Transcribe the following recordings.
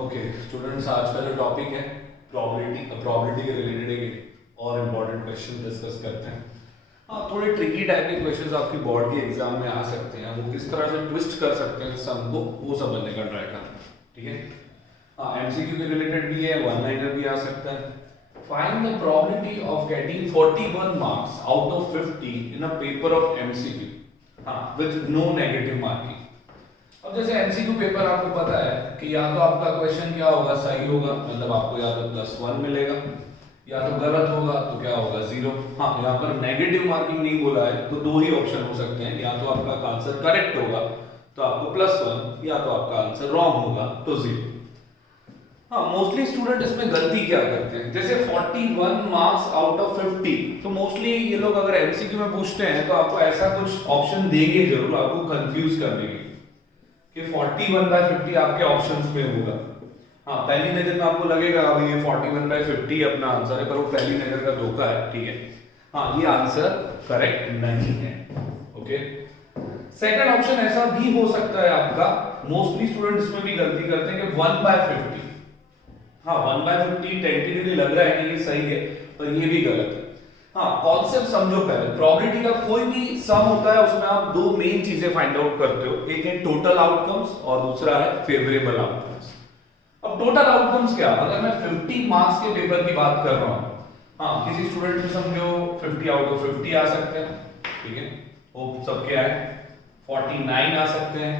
Okay students, आज का जो टॉपिक है प्रोबेबिलिटी के रिलेटेड एक और इम्पोर्टेंट क्वेश्चन डिस्कस करते हैं। हाँ, थोड़े ट्रिकी टाइप के क्वेश्चंस आपकी बोर्ड के एग्जाम में आ सकते हैं। वो किस तरह से ट्विस्ट कर सकते हैं सम को, वो समझने का ट्राई करना है। ठीक है। हाँ, एमसीक्यू के रिलेटेड भी है, वन लाइनर भी आ सकता है। Find the probability of getting 41 marks out of 50 in a paper of MCQ, हाँ, विद नो नेगेटिव मार्किंग। अब जैसे एमसीक्यू पेपर आपको पता है कि या तो आपका क्वेश्चन क्या होगा, सही होगा, मतलब आपको या तो +1 मिलेगा, या तो गलत होगा तो क्या होगा, 0। हाँ, यहाँ पर नेगेटिव मार्किंग नहीं बोला है, तो दो ही ऑप्शन हो सकते हैं, या तो आपका आंसर करेक्ट होगा तो आपको +1, या तो आपका आंसर रॉन्ग होगा तो 0। हाँ, मोस्टली स्टूडेंट इसमें गलती क्या करते हैं, जैसे 41 मार्क्स आउट ऑफ 50, तो मोस्टली ये लोग अगर एमसीक्यू में पूछते हैं तो आपको ऐसा कुछ ऑप्शन देंगे जरूर आपको कंफ्यूज करने के कि 41/50 आपके ऑप्शंस में होगा। हाँ, पहली नजर में आपको लगेगा अभी ये 41/50 अपना आंसर है, पर वो पहली नजर का धोखा है। ठीक है। हाँ, ये आंसर करेक्ट नहीं है। ओके, सेकंड ऑप्शन ऐसा भी हो सकता है आपका, मोस्टली स्टूडेंट इसमें भी गलती करते हैं कि 1/50। हाँ, 1/50 टेंटेटिवली लग रहा है कि ये सही है, पर ये भी गलत है। हाँ, कॉन्सेप्ट समझो पहले। प्रोबेबिलिटी का कोई भी सम होता है उसमें आप दो मेन चीजें फाइंड आउट करते हो, एक है टोटल आउटकम्स और दूसरा है फेवरेबल आउटकम्स। अब टोटल आउटकम्स क्या, अगर मैं 50 मार्क्स के पेपर की बात कर रहा हूं, हाँ, किसी स्टूडेंट को समझो 50 आउट ऑफ 50 आ सकते हैं। ठीक है, वो सबके आए। 49 आ सकते हैं,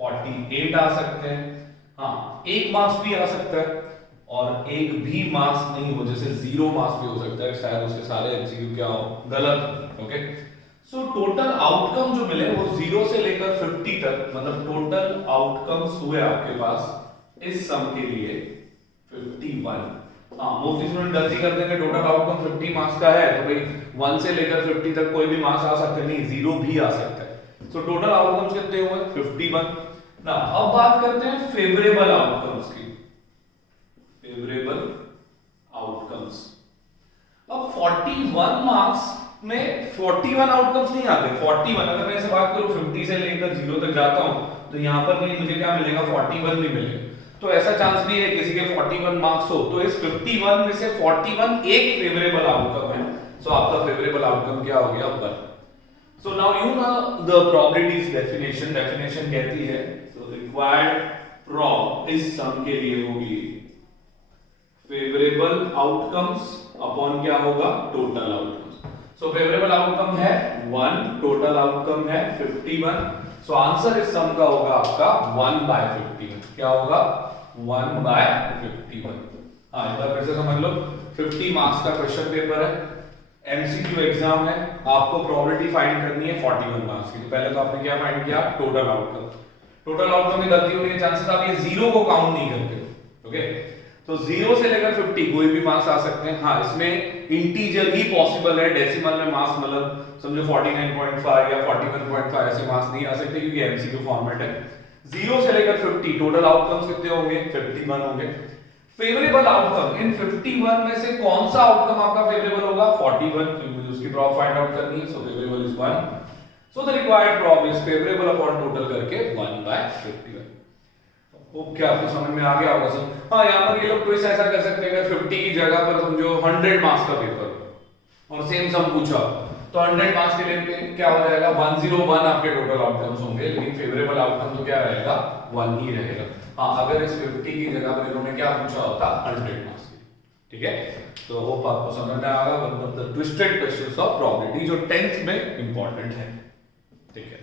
48 आ सकते हैं। हाँ, 1 मार्क्स भी आ सकता है और एक भी मार्क्स नहीं हो, जैसे 0 मार्क्स भी हो सकता है, शायद उसके सारे एमसीक्यू क्या हो, गलत। ओके, सो टोटल आउटकम जो मिले वो 0 से लेकर 50 तक, मतलब टोटल आउटकम्स हुए आपके पास इस सम के लिए 51। हाँ, मोस्टली स्टूडेंट गलती करते हैं कि टोटल आउटकम 50 मार्क्स का है तो भाई 1 से लेकर 50 तक कोई भी मार्क्स आ सकते हैं, नहीं, 0 भी आ सकता है। सो टोटल आउटकम्स कितने हुए, 51 ना। अब बात करते हैं फेवरेबल आउटकम्स की। फेवरेबल आउटकम्स, अब 41 मार्क्स में 41 आउटकम्स नहीं आते। 41 अगर मैं ऐसे बात करूं 50 से लेकर 0 तक जाता हूं तो यहां पर भी मुझे क्या मिलेगा, 41 भी मिलेगा। तो ऐसा चांस भी है किसी के 41 मार्क्स हो तो इस 51 में से 41 एक फेवरेबल आउटकम है। सो आपका फेवरेबल आउटकम क्या हो गया, 1। So now you know the probabilities definition. Definition कहती है सो रिक्वायर्ड प्रोब इस सम के लिए होगी फेवरेबल आउटकम्स अपॉन क्या होगा, total outcomes. So favourable outcome है 1, टोटल आउटकम है 51। सो आंसर इस सम का होगा आपका 1/51। क्या होगा, 1/51। हाँ, एक बार फिर से समझ लो, 50 मार्क्स का क्वेश्चन पेपर है, एमसीक्यू एग्जाम है, आपको प्रोबेबिलिटी फाइंड करनी है 41 मार्क्स की। तो पहले तो आपने क्या फाइंड किया, टोटल आउटकम। टोटल आउटकम में गलती होने के चांसेस, आप ये 0 को काउंट नहीं करते। ओके, तो 0 से लेकर 50 कोई भी मार्क्स आ सकते हैं। हाँ, इसमें इंटीजर ही पॉसिबल है, डेसिमल में मार्क्स मतलब समझो 49.5 या 41.5 ऐसे मार्क्स नहीं आ सकते क्योंकि एमसीक्यू फॉर्मेट है। 0 से लेकर 50 टोटल आउटकम्स कितने होंगे, 51 होंगे। फेवरेबल आउटकम, इन 51 में से कौन सा आउटकम आपका फेवरेबल होगा, 41, क्योंकि मुझे उसकी प्रॉब फाइंड आउट करनी है। So favourable is 1। So the required prob is favourable upon total करके 1/51। होप क्या आपको समझ में आ गया होगा सर। हाँ, यहाँ पर ये लोग क्विज ऐसा कर सकते हैं, अगर 50 की जगह पर समझो 100 मार्क्स का पेपर और सेम सम पूछा तो 100 मार्क्स के लिए क्या हो जाएगा, 101 आपके टोटल आउटकम्स होंगे, लेकिन फेवरेबल आउटकम तो क्या रहेगा, 1 ही रहेगा। हाँ, अगर इस 50 की जगह पर इन्होंने क्या पूछा होता, 100 मार्क्स की। ठीक है, तो होप आपको समझ में आएगा one of the twisted questions of probability जो 10th में इंपॉर्टेंट है। ठीक है।